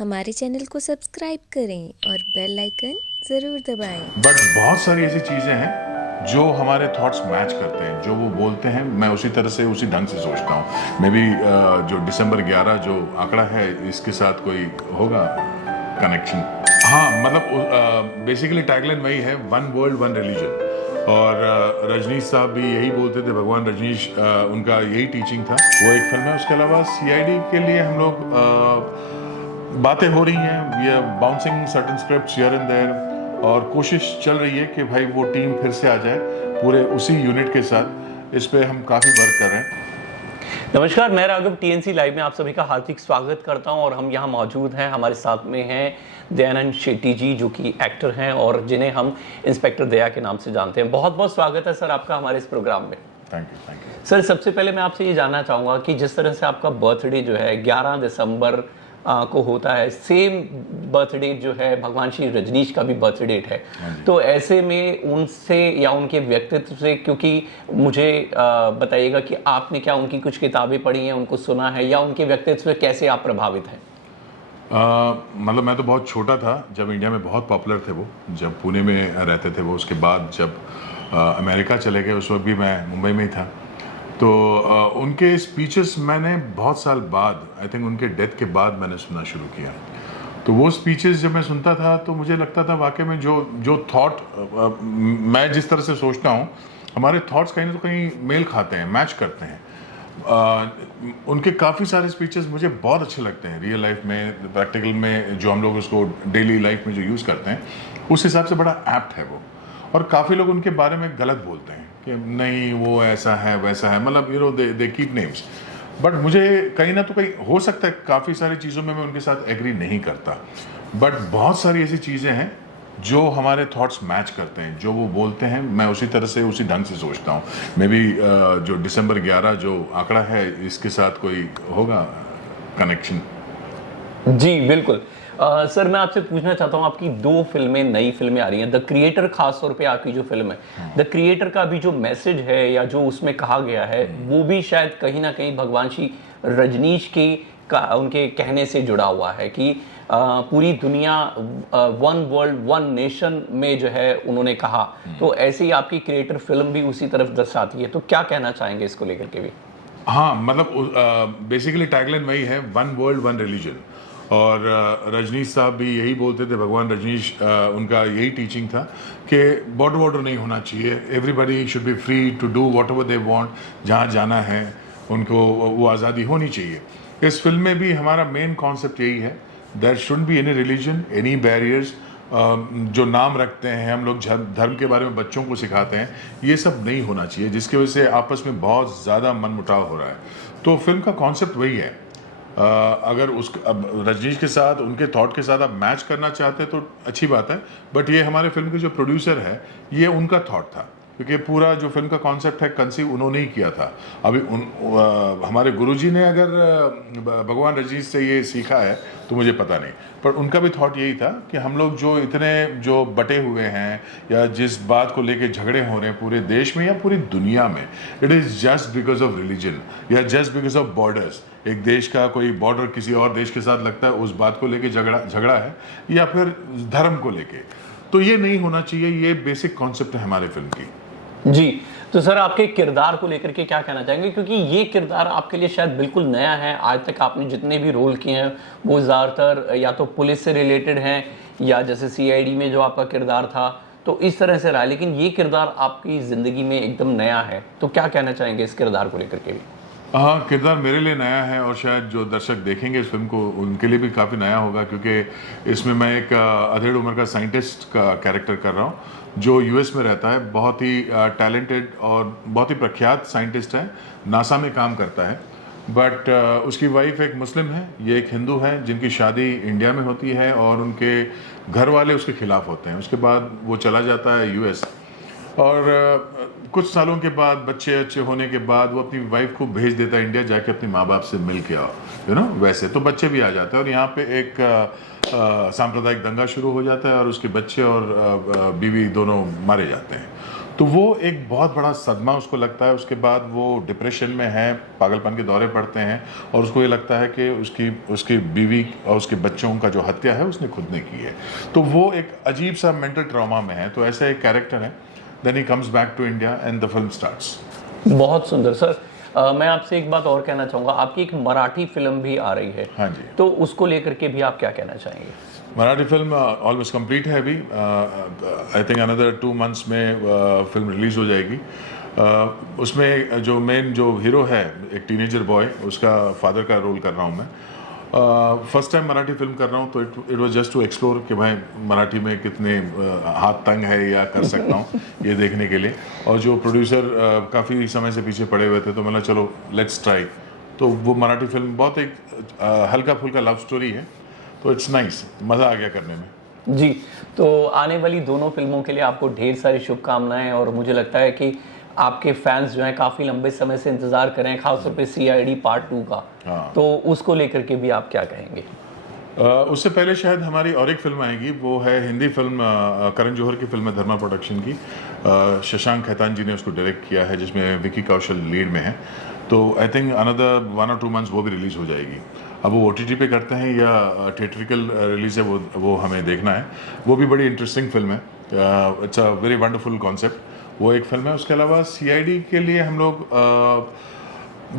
हमारे चैनल को सब्सक्राइब करें और बेल आइकन ज़रूर दबाएं। बट बहुत सारी ऐसी चीज़ें हैं जो हमारे थॉट्स मैच करते हैं, जो वो बोलते हैं मैं उसी तरह से उसी ढंग से सोचता हूँ। मे बी जो दिसंबर 11 जो आंकड़ा है इसके साथ कोई होगा कनेक्शन। हाँ, मतलब बेसिकली टैगलाइन वही है, वन वर्ल्ड वन रिलीजन। और रजनीश साहब भी यही बोलते थे, भगवान रजनीश उनका यही टीचिंग था। वो एक फिल्म है, उसके अलावा सीआईडी के लिए हम लोग बातें हो रही हैं, we are bouncing certain scripts here and there, और कोशिश चल रही है कि भाई वो टीम फिर से आ जाए पूरे उसी यूनिट के साथ। इस पे हम काफ़ी वर्क कर रहे हैं। नमस्कार, मैं राघव टीएनसी लाइव में आप सभी का हार्दिक स्वागत करता हूं और हम यहां मौजूद हैं। हमारे साथ में हैं दयानंद शेट्टी जी, जो कि एक्टर हैं और जिन्हें हम इंस्पेक्टर दया के नाम से जानते हैं। बहुत बहुत स्वागत है सर आपका हमारे इस प्रोग्राम में। Thank you. सर, सबसे पहले मैं आपसे ये जानना चाहूँगा कि जिस तरह से आपका बर्थडे जो है 11 दिसंबर को होता है, सेम बर्थडे जो है भगवान श्री रजनीश का भी बर्थ डेट है, तो ऐसे में उनसे या उनके व्यक्तित्व से, क्योंकि मुझे बताइएगा कि आपने क्या उनकी कुछ किताबें पढ़ी हैं, उनको सुना है, या उनके व्यक्तित्व से कैसे आप प्रभावित हैं? मतलब मैं तो बहुत छोटा था जब इंडिया में बहुत पॉपुलर थे वो, जब पुणे में रहते थे वो। उसके बाद जब अमेरिका चले गए उस वक्त भी मैं मुंबई में ही था। तो उनके स्पीचेस मैंने बहुत साल बाद, आई थिंक उनके डेथ के बाद मैंने सुनना शुरू किया। तो वो स्पीचेस जब मैं सुनता था तो मुझे लगता था वाकई में जो थॉट मैं जिस तरह से सोचता हूँ, हमारे थॉट्स कहीं ना कहीं मेल खाते हैं, मैच करते हैं। उनके काफ़ी सारे स्पीचेस मुझे बहुत अच्छे लगते हैं, रियल लाइफ में, प्रैक्टिकल में, जो हम लोग उसको डेली लाइफ में जो यूज़ करते हैं उस हिसाब से बड़ा एप्ट है वो। और काफ़ी लोग उनके बारे में गलत बोलते हैं कि नहीं वो ऐसा है वैसा है, मतलब you know they keep names. But मुझे कहीं ना तो कहीं हो सकता है काफ़ी सारी चीज़ों में मैं उनके साथ एग्री नहीं करता, बट बहुत सारी ऐसी चीज़ें हैं जो हमारे थॉट्स मैच करते हैं, जो वो बोलते हैं मैं उसी तरह से उसी ढंग से सोचता हूँ। मे बी जो दिसंबर 11 जो आंकड़ा है इसके साथ कोई होगा कनेक्शन। जी बिल्कुल। सर, मैं आपसे पूछना चाहता हूँ, आपकी 2 फिल्में, नई फिल्में आ रही हैं। द क्रिएटर खास तौर पे आपकी जो फिल्म है, द क्रिएटर का भी जो मैसेज है या जो उसमें कहा गया है, वो भी शायद कहीं ना कहीं भगवान श्री रजनीश के उनके कहने से जुड़ा हुआ है कि पूरी दुनिया वन वर्ल्ड वन नेशन में जो है उन्होंने कहा। तो ऐसे ही आपकी क्रिएटर फिल्म भी उसी तरफ दर्शाती है, तो क्या कहना चाहेंगे इसको लेकर के भी? हाँ, मतलब बेसिकली टैगलाइन वही है, वन वर्ल्ड वन रिलीजन। और रजनीश साहब भी यही बोलते थे, भगवान रजनीश उनका यही टीचिंग था कि बॉर्डर नहीं होना चाहिए, everybody should be free to do whatever they want, जहाँ जाना है उनको वो आज़ादी होनी चाहिए। इस फिल्म में भी हमारा मेन कॉन्सेप्ट यही है, there shouldn't be any religion, any barriers. जो नाम रखते हैं हम लोग, धर्म के बारे में बच्चों को सिखाते हैं, ये सब नहीं होना चाहिए, जिसकी वजह से आपस में बहुत ज़्यादा मनमुटाव हो रहा है। तो फिल्म का कॉन्सेप्ट वही है। अगर उस अब रजनीश के साथ, उनके थॉट के साथ आप मैच करना चाहते हैं तो अच्छी बात है, बट ये हमारे फिल्म के जो प्रोड्यूसर है, ये उनका थॉट था, क्योंकि पूरा जो फिल्म का कॉन्सेप्ट है कंसीव उन्होंने ही किया था। अभी हमारे गुरुजी ने अगर भगवान रजनीश से ये सीखा है तो मुझे पता नहीं, पर उनका भी थॉट यही था कि हम लोग जो इतने जो बटे हुए हैं या जिस बात को लेके झगड़े हो रहे हैं पूरे देश में या पूरी दुनिया में, it is just because of religion या जस्ट बिकॉज ऑफ बॉर्डर्स। एक देश का कोई बॉर्डर किसी और देश के साथ लगता है, उस बात को लेके झगड़ा है, या फिर धर्म को लेके, तो ये नहीं होना चाहिए। ये बेसिक कॉन्सेप्ट है हमारे फिल्म की। जी, तो सर आपके किरदार को लेकर के क्या कहना चाहेंगे, क्योंकि ये किरदार आपके लिए शायद बिल्कुल नया है। आज तक आपने जितने भी रोल किए हैं वो ज़्यादातर या तो पुलिस से रिलेटेड हैं, या जैसे सीआईडी में जो आपका किरदार था, तो इस तरह से रहा, लेकिन ये किरदार आपकी ज़िंदगी में एकदम नया है। तो क्या कहना चाहेंगे इस किरदार को लेकर के भी? हाँ, किरदार मेरे लिए नया है और शायद जो दर्शक देखेंगे इस फिल्म को उनके लिए भी काफ़ी नया होगा, क्योंकि इसमें मैं एक अधेड़ उम्र का साइंटिस्ट का कैरेक्टर कर रहा हूँ जो यूएस में रहता है। बहुत ही टैलेंटेड और बहुत ही प्रख्यात साइंटिस्ट है, नासा में काम करता है, बट उसकी वाइफ एक मुस्लिम है, ये एक हिंदू है, जिनकी शादी इंडिया में होती है और उनके घर वाले उसके खिलाफ होते हैं। उसके बाद वो चला जाता है यूएस, और कुछ सालों के बाद बच्चे अच्छे होने के बाद वो अपनी वाइफ को भेज देता है इंडिया, जाके अपने माँ बाप से मिल के आओ, यू नो। वैसे तो बच्चे भी आ जाते हैं और यहाँ पे एक सांप्रदायिक दंगा शुरू हो जाता है और उसके बच्चे और बीवी दोनों मारे जाते हैं। तो वो एक बहुत बड़ा सदमा उसको लगता है। उसके बाद वो डिप्रेशन में है, पागलपन के दौरे पड़ते हैं और उसको ये लगता है कि उसकी बीवी और उसके बच्चों का जो हत्या है उसने खुद ने की है। तो वो एक अजीब सा मेंटल ट्रॉमा में है। तो ऐसा एक कैरेक्टर है। Then he comes back to India and the film starts. बहुत सुंदर सर। मैं आपसे एक बात और कहना चाहूँगा, आपकी एक मराठी फिल्म भी आ रही है। हाँ जी। तो उसको लेकर के भी आप क्या कहना चाहेंगे? मराठी फिल्म ऑलमोस्ट कंप्लीट है अभी। आई थिंक अनदर 2 months में फिल्म रिलीज हो जाएगी। उसमें जो मेन जो हीरो है, एक टीनेजर बॉय, उसका फादर का रोल कर रहा हूँ मैं। फर्स्ट टाइम मराठी फिल्म कर रहा हूँ, तो it was just to explore कि भाई मराठी में कितने हाथ तंग है या कर सकता हूँ ये देखने के लिए। और जो प्रोड्यूसर काफ़ी समय से पीछे पड़े हुए थे, तो मैंने चलो लेट्स ट्राई। तो वो मराठी फिल्म बहुत एक हल्का फुल्का लव स्टोरी है, तो इट्स नाइस, मज़ा आ गया करने में। जी, तो आने वाली दोनों फिल्मों के लिए आपको ढेर सारी शुभकामनाएं। और मुझे लगता है कि आपके फैंस जो हैं काफ़ी लंबे समय से इंतज़ार कर रहे हैं, खासतौर पे CID पार्ट 2 का। हाँ। तो उसको लेकर के भी आप क्या कहेंगे? उससे पहले शायद हमारी और एक फिल्म आएगी, वो है हिंदी फिल्म, करण जौहर की फिल्म है, धर्मा प्रोडक्शन की। शशांक खेतान जी ने उसको डायरेक्ट किया है, जिसमें विकी कौशल लीड में है। तो I think another 1 or 2 months वो भी रिलीज़ हो जाएगी। अब वो OTT पे करते हैं या थिएट्रिकल रिलीज़ है, वो हमें देखना है। वो भी बड़ी इंटरेस्टिंग फिल्म है। It's a very wonderful concept. वो एक फिल्म है। उसके अलावा CID के लिए हम लोग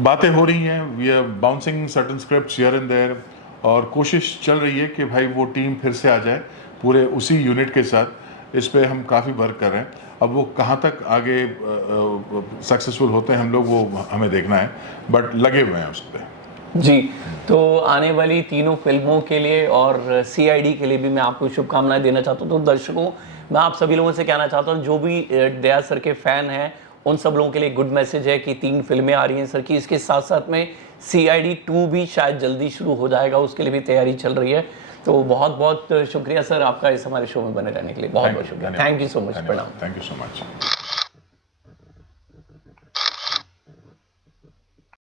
बातें हो रही हैं, we are bouncing certain scripts here and there, और कोशिश चल रही है कि भाई वो टीम फिर से आ जाए पूरे उसी यूनिट के साथ। इस पे हम काफ़ी वर्क कर रहे हैं। अब वो कहाँ तक आगे सक्सेसफुल होते हैं हम लोग, वो हमें देखना है, बट लगे हुए हैं उस पर। जी, तो आने वाली तीनों फिल्मों के लिए और CID के लिए भी मैं आपको शुभकामनाएं देना चाहता हूँ। तो दर्शकों, मैं आप सभी लोगों से कहना चाहता हूँ, जो भी दया सर के फ़ैन हैं, उन सब लोगों के लिए गुड मैसेज है कि 3 फिल्में आ रही हैं सर की। इसके साथ साथ में CID 2 भी शायद जल्दी शुरू हो जाएगा, उसके लिए भी तैयारी चल रही है। तो बहुत बहुत शुक्रिया सर आपका इस हमारे शो में बने रहने के लिए। बहुत बहुत शुक्रिया। Thank you so much. प्रणाम। Thank you so much.